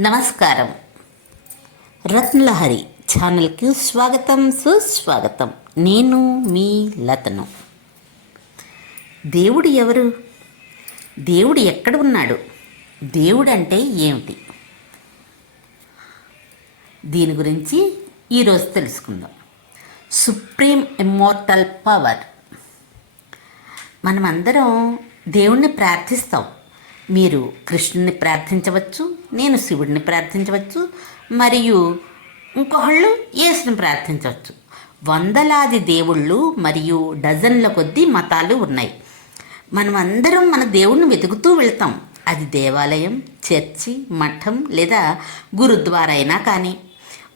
నమస్కారం. రత్నలహరి ఛానల్కి స్వాగతం సుస్వాగతం. నేను మీ లతను. దేవుడు ఎవరు? దేవుడు ఎక్కడ ఉన్నాడు? దేవుడు అంటే ఏమిటి? దీని గురించి ఈరోజు తెలుసుకుందాం. Supreme immortal power. మనమందరం దేవుణ్ణి ప్రార్థిస్తాం. మీరు కృష్ణుని ప్రార్థించవచ్చు నేను శివుడిని ప్రార్థించవచ్చు మరియు ఇంకొకళ్ళు యేసుని ప్రార్థించవచ్చు. వందలాది దేవుళ్ళు మరియు డజన్ల కొద్దీ మతాలు ఉన్నాయి. మనమందరం మన దేవుణ్ణి వెతుకుతూ వెళ్తాం. అది దేవాలయం చర్చి మఠం లేదా గురుద్వారా అయినా కానీ.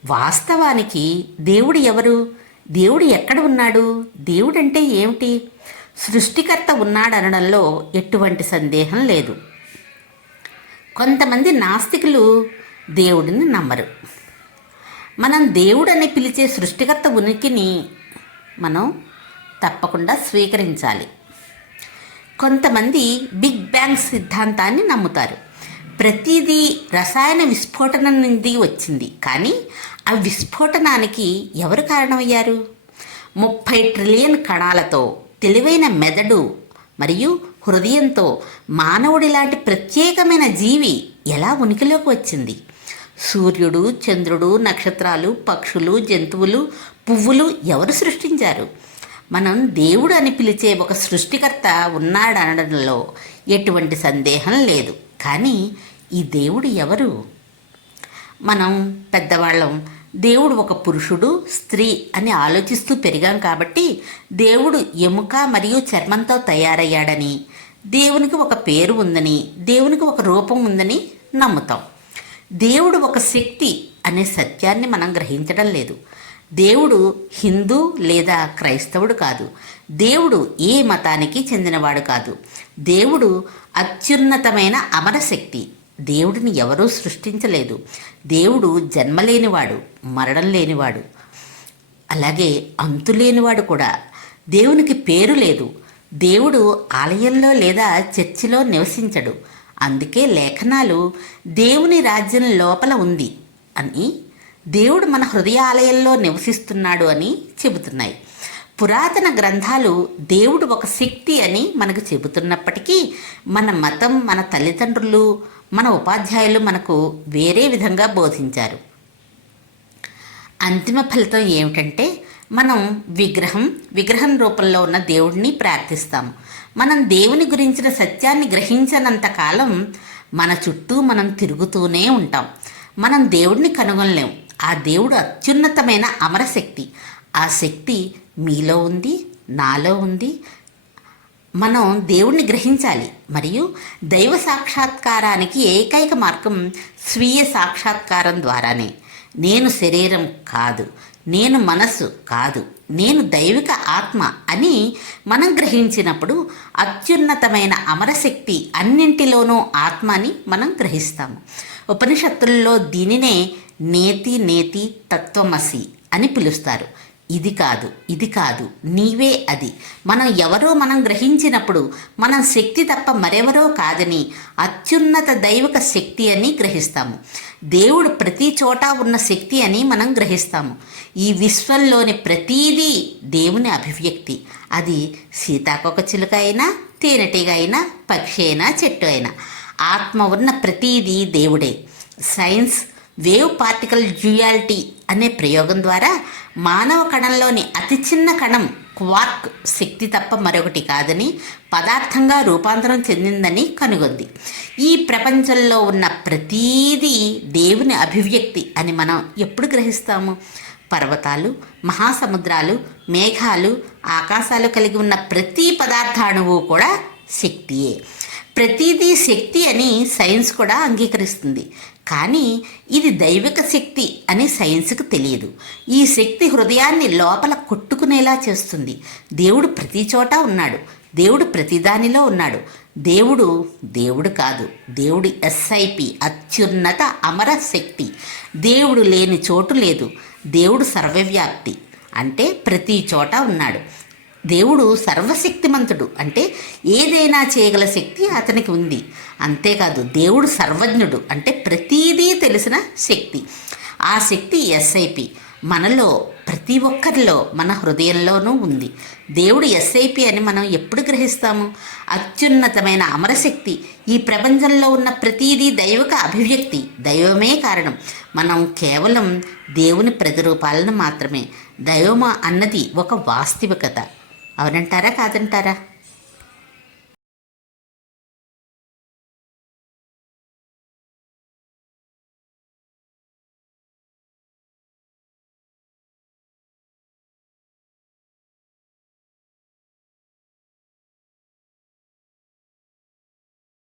వాస్తవానికి దేవుడు ఎవరు? దేవుడు ఎక్కడ ఉన్నాడు? దేవుడంటే ఏమిటి? సృష్టికర్త ఉన్నాడనడంలో ఎటువంటి సందేహం లేదు. కొంతమంది నాస్తికులు దేవుడిని నమ్మరు. మనం దేవుడని పిలిచే సృష్టికర్త ఉనికిని మనం తప్పకుండా స్వీకరించాలి. కొంతమంది బిగ్ బ్యాంగ్ సిద్ధాంతాన్ని నమ్ముతారు. ప్రతిదీ రసాయన విస్ఫోటన నుండి వచ్చింది. కానీ ఆ విస్ఫోటనానికి ఎవరు కారణమయ్యారు? ముప్పై ట్రిలియన్ కణాలతో తెలివైన మెదడు మరియు హృదయంతో మానవుడి లాంటి ప్రత్యేకమైన జీవి ఎలా ఉనికిలోకి వచ్చింది? సూర్యుడు చంద్రుడు నక్షత్రాలు పక్షులు జంతువులు పువ్వులు ఎవరు సృష్టించారు? మనం దేవుడు అని పిలిచే ఒక సృష్టికర్త ఉన్నాడనడంలో ఎటువంటి సందేహం లేదు. కానీ ఈ దేవుడు ఎవరు? మనం పెద్దవాళ్ళం. దేవుడు ఒక పురుషుడు స్త్రీ అని ఆలోచిస్తూ పెరిగాం కాబట్టి దేవుడు ఎముక మరియు చర్మంతో తయారయ్యాడని దేవునికి ఒక పేరు ఉందని దేవునికి ఒక రూపం ఉందని నమ్ముతాం. దేవుడు ఒక శక్తి అనే సత్యాన్ని మనం గ్రహించడం లేదు. దేవుడు హిందూ లేదా క్రైస్తవుడు కాదు. దేవుడు ఏ మతానికి చెందినవాడు కాదు. దేవుడు అత్యున్నతమైన అమరశక్తి దేవుడిని ఎవరూ సృష్టించలేదు. దేవుడు జన్మలేనివాడు మరణం లేనివాడు అలాగే అంతులేనివాడు కూడా. దేవునికి పేరు లేదు. దేవుడు ఆలయంలో లేదా చర్చిలో నివసించడు. అందుకే లేఖనాలు దేవుని రాజ్యం లోపల ఉంది అని దేవుడు మన హృదయాలయంలో నివసిస్తున్నాడు అని చెబుతున్నాయి. పురాతన గ్రంథాలు దేవుడు ఒక శక్తి అని మనకు చెబుతున్నప్పటికీ మన మతం మన తల్లిదండ్రులు మన ఉపాధ్యాయులు మనకు వేరే విధంగా బోధించారు. అంతిమ ఫలితం ఏమిటంటే మనం విగ్రహం విగ్రహం రూపంలో ఉన్న దేవుడిని ప్రార్థిస్తాము. మనం దేవుని గురించిన సత్యాన్ని గ్రహించనంత కాలం మన చుట్టూ మనం తిరుగుతూనే ఉంటాం. మనం దేవుడిని కనుగొనలేం. ఆ దేవుడు అత్యున్నతమైన అమరశక్తి ఆ శక్తి మీలో ఉంది నాలో ఉంది మనం దేవుణ్ణి గ్రహించాలి. మరియు దైవ సాక్షాత్కారానికి ఏకైక మార్గం స్వీయ సాక్షాత్కారం ద్వారానే. నేను శరీరం కాదు నేను మనస్సు కాదు నేను దైవిక ఆత్మ అని మనం గ్రహించినప్పుడు అత్యున్నతమైన అమరశక్తి అన్నింటిలోనూ ఆత్మ అని మనం గ్రహిస్తాము. ఉపనిషత్తుల్లో దీనినే నేతి నేతి తత్వమసి అని పిలుస్తారు. ఇది కాదు ఇది కాదు నీవే అది. మనం ఎవరో మనం గ్రహించినప్పుడు మనం శక్తి తప్ప మరెవరో కాదని అత్యున్నత దైవిక శక్తి అని గ్రహిస్తాము. దేవుడు ప్రతి చోట ఉన్న శక్తి అని మనం గ్రహిస్తాము. ఈ విశ్వంలోని ప్రతీదీ దేవుని అభివ్యక్తి. అది సీతాకొక చిలుక అయినా తేనెటీగ అయినా పక్షి అయినా చెట్టు అయినా. ఆత్మ ఉన్న ప్రతీదీ దేవుడే. సైన్స్ వేవ్ పార్టికల్ డ్యూయాలిటీ అనే ప్రయోగం ద్వారా మానవ కణంలోని అతి చిన్న కణం క్వార్క్ శక్తి తప్ప మరొకటి కాదని పదార్థంగా రూపాంతరం చెందిందని కనుగొంది. ఈ ప్రపంచంలో ఉన్న ప్రతీదీ దేవుని అభివ్యక్తి అని మనం ఎప్పుడు గ్రహిస్తాము? పర్వతాలు మహాసముద్రాలు మేఘాలు ఆకాశాలు కలిగి ఉన్న ప్రతి పదార్థాణువు కూడా శక్తియే. ప్రతిదీ శక్తి అని సైన్స్ కూడా అంగీకరిస్తుంది. కానీ ఇది దైవిక శక్తి అని సైన్స్కు తెలియదు. ఈ శక్తి హృదయాన్ని లోపల కొట్టుకునేలా చేస్తుంది. దేవుడు ప్రతి చోట ఉన్నాడు. దేవుడు ప్రతిదానిలో ఉన్నాడు. దేవుడు దేవుడు కాదు. దేవుడు ఎస్ఐపి అత్యున్నత అమర శక్తి. దేవుడు లేని చోటు లేదు. దేవుడు సర్వవ్యాప్తి. అంటే ప్రతి చోట ఉన్నాడు. దేవుడు సర్వశక్తిమంతుడు. అంటే ఏదైనా చేయగల శక్తి అతనికి ఉంది. అంతేకాదు దేవుడు సర్వజ్ఞుడు. అంటే ప్రతీదీ తెలిసిన శక్తి. ఆ శక్తి ఎస్ఐపి మనలో ప్రతి ఒక్కరిలో మన హృదయంలోనూ ఉంది. దేవుడు ఎస్ఐపి అని మనం ఎప్పుడు గ్రహిస్తాము? అత్యున్నతమైన అమరశక్తి. ఈ ప్రపంచంలో ఉన్న ప్రతీదీ దైవక అభివ్యక్తి. దైవమే కారణం. మనం కేవలం దేవుని ప్రతిరూపాలను మాత్రమే. దైవమ అన్నది ఒక వాస్తవికత. అవునంటారా కాదంటారా?